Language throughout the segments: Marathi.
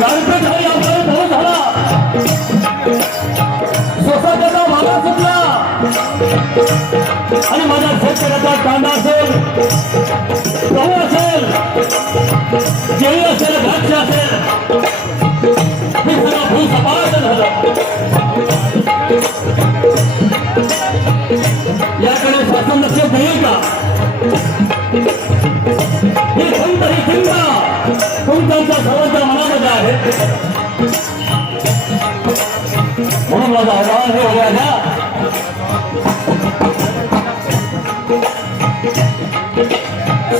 गारपीट झाली आपल्याला झाला सोसायटीचा भागा सुटला. आणि माझ्या शेतकऱ्याचा कांदा असेल गहू असेल जेळी असेल द्राक्ष असेल म्हणून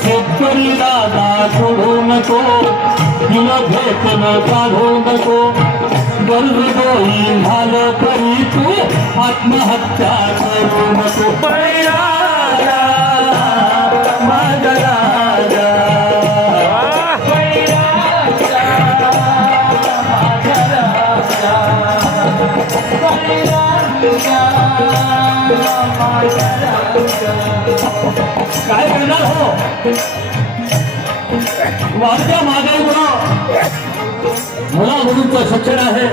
शेतकरी दादा सोडू नको तिला भेट काढू नको. कर्ज दोही झालं तरी तू आत्महत्या करू नको. राजा, काय करणार हो वाढत्या महागाईमुळं मुला मुलींचं शिक्षण आहे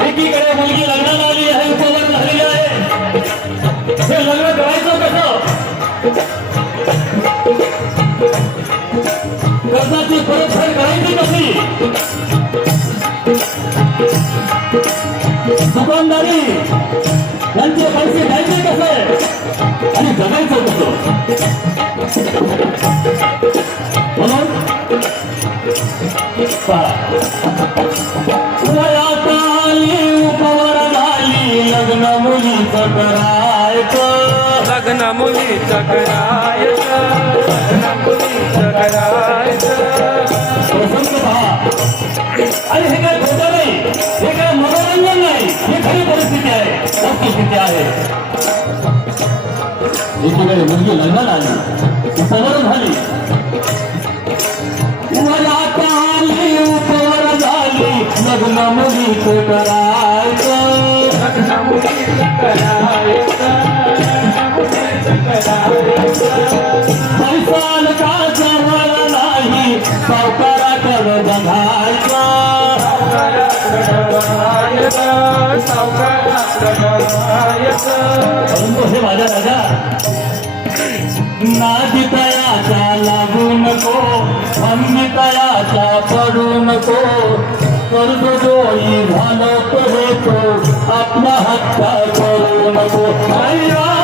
एकीकडे मुलगी लग्नाला आली आहे उपवन झालेली आहे हे लग्न करायचं कसं कर्जाची परतफेड करायची कशी दुकानदारी यांचे पैसे द्यायचे कसे? आणि जगायचं कसं? म्हणून उपवर झाली लग्न मुलीचं करायचं. लग्न मुलीचं करायचं. लग्न मुलीचं करायचं. प्रसंग पहा. आणि हे काय एकीकडे मुलगी म्हणजे लग्नाला आली उपवर झाली. वयात आली उपवर झाली लग्न मुलीचं करायचं. करायचं पैसा का जवळ नाही सावकाराकडे तर तो आपला हत्या करू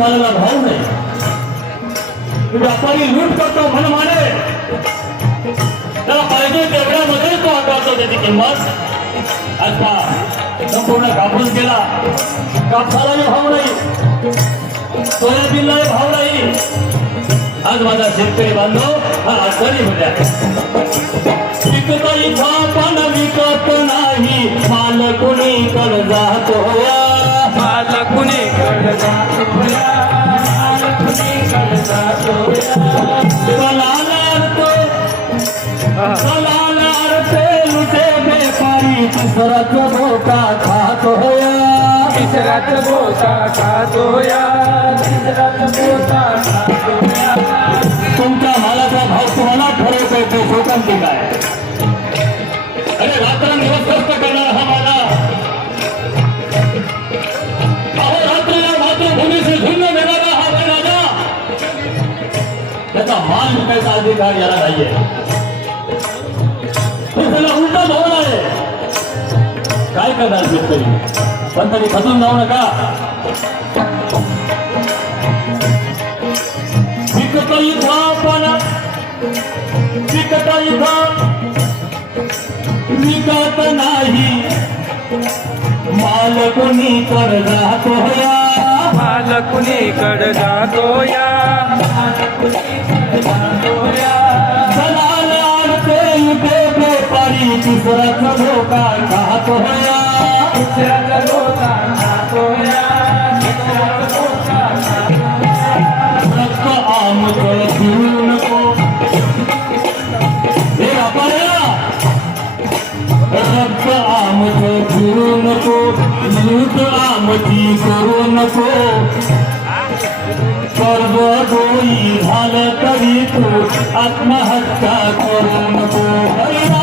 मालाला भाव नाही. व्यापारी लूट करतो मनमाने त्याला पाहिजे तेवढ्या मध्ये तो आकारतो त्याची किंमत. आता संपूर्ण कापूस गेला. कापसालाही भाव नाही. सोयाबीनलाही भाव नाही. आज माझा शेतकरी बांधव हा आजारी होत्या पिकता इथं पण विकत नाही माल कोणीकडे जातो मला जातो या कुणी कुणीकडे जातो ते लुटे तिसराच बोटा खातोया. त्याचा मान विकायचा अधिकार याला नाहीये. त्याला उलटा धोरण आहे. काय करणार शेतकरी? पण तरी खचून जाऊ नका. विकत इथं पण विकत युद्ध विकत नाही. माल कोणी कर जातो या माल कुणीकडे जातोया माल कुणीकडे जातोया दलाल इथे बेपारी तिसराचा धोका खातोया तिसऱ्याचा आमचं फिरू नको लूट आमची करू नको कर्ज डोई झालं तरी तू आत्महत्या करू नको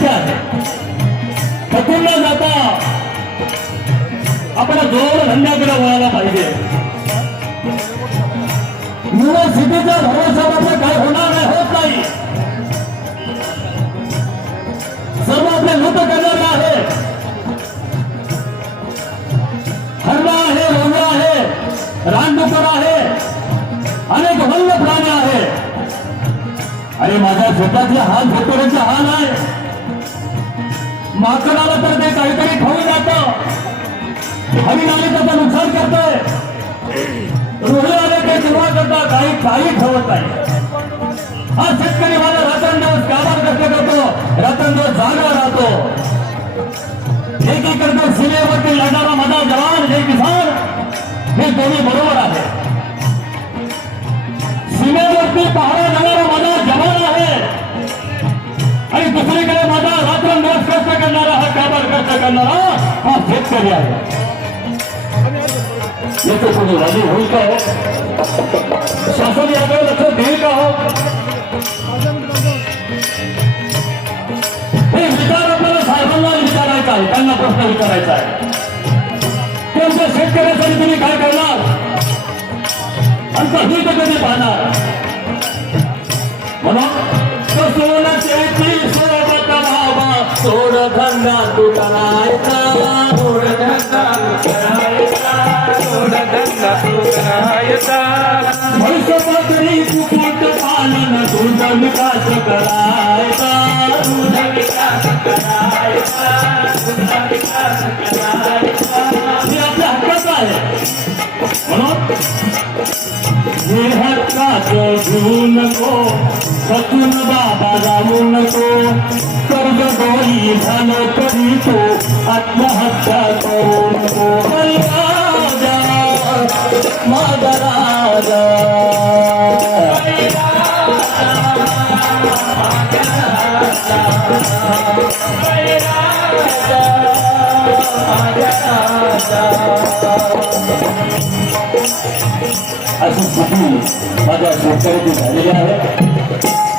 बांधवाला एक थकून न जाता. आपण जोर धंद्याकडे वळायला पाहिजे. युनिव्हर्सिटीचा भरोसा मात्र काय होणार नाही होत नाही. सर्व आपले लूट करणारे आहे. हरणा आहे रोजा आहे रानडुकर आहे अनेक वन्य प्राणी आहे. आणि माझ्या शेतातले हाल शेतकऱ्यांचे हाल आहे माकडाला तर ते काहीतरी खाऊन जात. हरिण आले त्याचं नुकसान करतोय रुग्ण आले ते सेवा करतात काही काही ठेवत नाही. हा शेतकरी माझा रात्रंदिवस कामात कष्ट करतो रात्रंदिवस जागा राहतो. एकीकडे सीमेवरती लढणारा माझा जवान हे किसान हे दोन्ही बरोबर आहे. सीमेवरती पहारा करणारा हा शेतकरी आहे. याचं कोणी वाली होईल का हो? शासन याकडे लक्ष देईल का हो? हे विचार आपल्याला साहेबांना विचारायचा आहे त्यांना प्रश्न विचारायचा आहे. त्यांच्या शेतकऱ्यासाठी तुम्ही काय करणार? आणि कधी तर कधी पाहणार? म्हणून तर सोनाची सोबत सोड धंदा तू करायचा थोड धंदा तू करायचा थोड धंदा करायचा भविष्यपत्री कुकुट पालन तुझा विकास करायचा. तुझा विकास करायचा. तुझा विकास करायचा. घेऊ नको सचून बाबा जाऊ नको कर्ज डोळी झालं तरी तो आत्महत्या करू नको हरी Thank you. अशी स्थिती माझ्या शेतकऱ्याची झालेली आहे